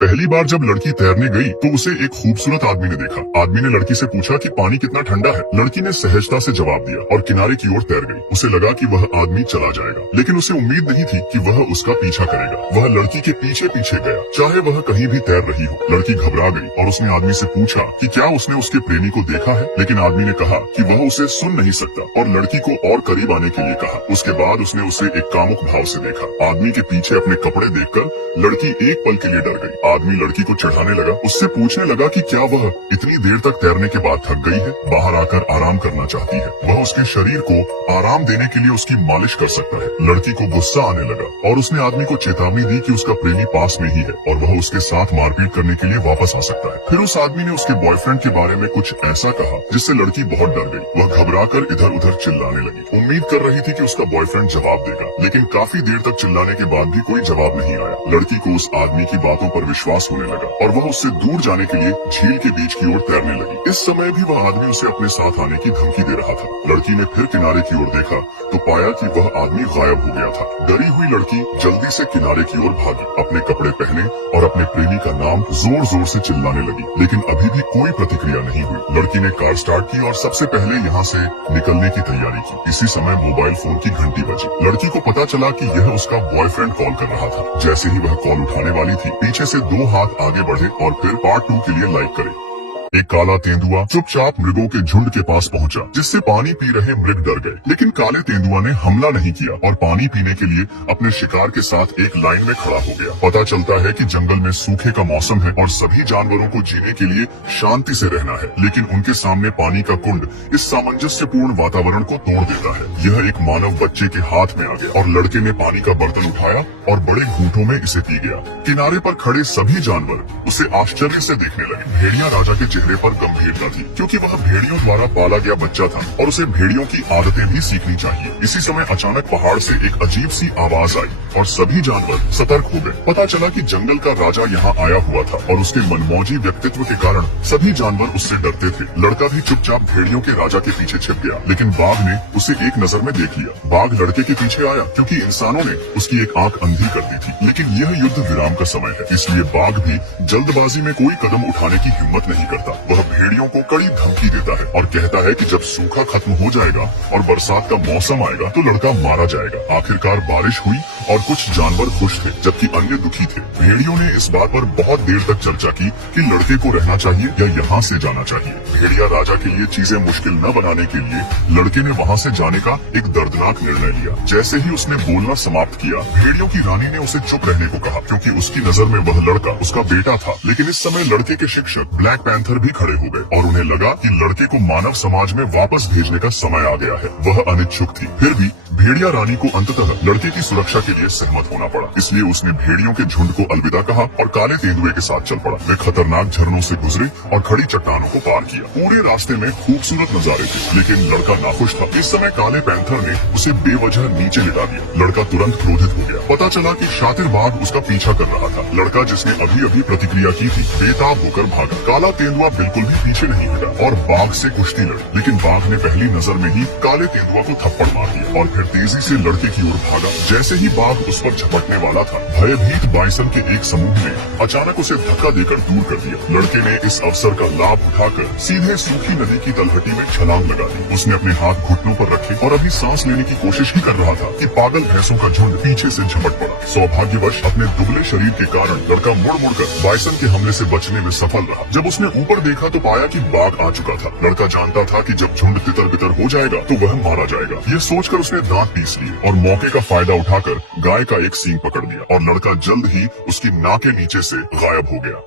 पहली बार जब लड़की तैरने गई तो उसे एक खूबसूरत आदमी ने देखा। आदमी ने लड़की से पूछा कि पानी कितना ठंडा है। लड़की ने सहजता से जवाब दिया और किनारे की ओर तैर गई। उसे लगा कि वह आदमी चला जाएगा, लेकिन उसे उम्मीद नहीं थी कि वह उसका पीछा करेगा। वह लड़की के पीछे पीछे गया, चाहे वह कहीं भी तैर रही हो। लड़की घबरा गई और उसने आदमी से पूछा कि क्या उसने उसके प्रेमी को देखा है, लेकिन आदमी ने कहा कि वह उसे सुन नहीं सकता और लड़की को और करीब आने के लिए कहा। उसके बाद उसने उसे एक कामुक भाव से देखा। आदमी के पीछे अपने कपड़े देखकर लड़की एक पल के लिए डर गई। आदमी लड़की को चढ़ाने लगा, उससे पूछने लगा कि क्या वह इतनी देर तक तैरने के बाद थक गई है, बाहर आकर आराम करना चाहती है। वह उसके शरीर को आराम देने के लिए उसकी मालिश कर सकता है। लड़की को गुस्सा आने लगा और उसने आदमी को चेतावनी दी कि उसका प्रेमी पास में ही है और वह उसके साथ मारपीट करने के लिए वापस आ सकता है। फिर उस आदमी ने उसके बॉयफ्रेंड के बारे में कुछ ऐसा कहा जिससे लड़की बहुत डर गई। वह घबराकर इधर उधर चिल्लाने लगी। उम्मीद कर रही थी कि उसका बॉयफ्रेंड जवाब देगा, लेकिन काफी देर तक चिल्लाने के बाद भी कोई जवाब नहीं आया। लड़की को उस आदमी की बातों पर विश्वास होने लगा और वह उससे दूर जाने के लिए झील के बीच की ओर तैरने लगी। इस समय भी वह आदमी उसे अपने साथ आने की धमकी दे रहा था। लड़की ने फिर किनारे की ओर देखा तो पाया कि वह आदमी गायब हो गया था। डरी हुई लड़की जल्दी से किनारे की ओर भागी, अपने कपड़े पहने और अपने प्रेमी का नाम जोर जोर से चिल्लाने लगी, लेकिन अभी भी कोई प्रतिक्रिया नहीं हुई। लड़की ने कार स्टार्ट की और सबसे पहले यहाँ से निकलने की तैयारी की। इसी समय मोबाइल फोन की घंटी बजी। लड़की को पता चला कि यह उसका बॉयफ्रेंड कॉल कर रहा था। जैसे ही वह कॉल उठाने वाली थी, पीछे से 2 हाथ आगे बढ़े और फिर पार्ट 2 के लिए लाइक करे। एक काला तेंदुआ चुपचाप मृगों के झुंड के पास पहुंचा, जिससे पानी पी रहे मृग डर गए। लेकिन काले तेंदुआ ने हमला नहीं किया और पानी पीने के लिए अपने शिकार के साथ एक लाइन में खड़ा हो गया। पता चलता है कि जंगल में सूखे का मौसम है और सभी जानवरों को जीने के लिए शांति से रहना है, लेकिन उनके सामने पानी का कुंड इस सामंजस्यपूर्ण वातावरण को तोड़ देता है। यह एक मानव बच्चे के हाथ में आ गया और लड़के ने पानी का बर्तन उठाया और बड़े घूंटों में इसे पी गया। किनारे पर खड़े सभी जानवर उसे आश्चर्य से देखने लगे। भेड़िया राजा के चेहरे पर गंभीरता थी, क्योंकि वह भेड़ियों द्वारा पाला गया बच्चा था और उसे भेड़ियों की आदतें भी सीखनी चाहिए। इसी समय अचानक पहाड़ से एक अजीब सी आवाज आई और सभी जानवर सतर्क हो गए। पता चला कि जंगल का राजा यहाँ आया हुआ था और उसके मनमौजी व्यक्तित्व के कारण सभी जानवर उससे डरते थे। लड़का भी चुपचाप भेड़ियों के राजा के पीछे छिप गया, लेकिन बाघ ने उसे एक नजर में देख लिया। बाघ लड़के के पीछे आया क्योंकि इंसानों ने उसकी एक आंख अंधी कर दी थी, लेकिन यह युद्ध विराम का समय है, इसलिए बाघ भी जल्दबाजी में कोई कदम उठाने की हिम्मत नहीं करता। वह भेड़ियों को कड़ी धमकी देता है और कहता है कि जब सूखा खत्म हो जाएगा और बरसात का मौसम आएगा तो लड़का मारा जाएगा। आखिरकार बारिश हुई और कुछ जानवर खुश थे जबकि अन्य दुखी थे। भेड़ियों ने इस बात पर बहुत देर तक चर्चा की कि लड़के को रहना चाहिए या यहाँ से जाना चाहिए। भेड़िया राजा के लिए चीजें मुश्किल न बनाने के लिए लड़के ने वहाँ से जाने का एक दर्दनाक निर्णय लिया। जैसे ही उसने बोलना समाप्त किया, भेड़ियों की रानी ने उसे चुप रहने को कहा, क्योंकि उसकी नजर में वह लड़का उसका बेटा था। लेकिन इस समय लड़के के शिक्षक ब्लैक पैंथर भी खड़े हो गए और उन्हें लगा कि लड़के को मानव समाज में वापस भेजने का समय आ गया है। वह अनिच्छुक थी, फिर भी भेड़िया रानी को अंततः लड़के की सुरक्षा के लिए सहमत होना पड़ा। इसलिए उसने भेड़ियों के झुंड को अलविदा कहा और काले तेंदुए के साथ चल पड़ा। वे खतरनाक झरनों से गुजरे और खड़ी चट्टानों को पार किया। पूरे रास्ते में खूबसूरत नजारे थे, लेकिन लड़का नाखुश था। इस समय काले पैंथर ने उसे बेवजह नीचे लिटा दिया। लड़का तुरंत क्रोधित हो गया। पता चला कि शातिर बाघ उसका पीछा कर रहा था। लड़का, जिसने अभी अभी प्रतिक्रिया की थी, बेताब होकर भागा। काला तेंदुआ बिल्कुल भी पीछे नहीं हटा और बाघ से कुश्ती लड़ी, लेकिन बाघ ने पहली नजर में ही काले तेंदुआ को थप्पड़ मार दिया और फिर तेजी से लड़के की ओर भागा। जैसे ही बाघ उस पर झपटने वाला था, भयभीत बाइसन के एक समूह ने अचानक उसे धक्का देकर दूर कर दिया। लड़के ने इस अवसर का लाभ उठाकर सीधे सूखी नदी की तलहटी में छलांग लगा दी। उसने अपने हाथ घुटनों पर रखे और अभी सांस लेने की कोशिश ही कर रहा था कि पागल भैंसों का झुंड पीछे से झपट पड़ा। सौभाग्यवश अपने दुबले शरीर के कारण लड़का मुड़-मुड़कर बाइसन के हमले से बचने में सफल रहा। जब उसने ऊपर देखा तो पाया कि बाघ आ चुका था। लड़का जानता था कि जब झुंड तितर-बितर हो जाएगा तो वह मारा जाएगा। यह सोचकर उसने दांत पीस लिए और मौके का फायदा उठाकर गाय का एक सींग पकड़ लिया और लड़का जल्द ही उसकी नाक के नीचे से गायब हो गया।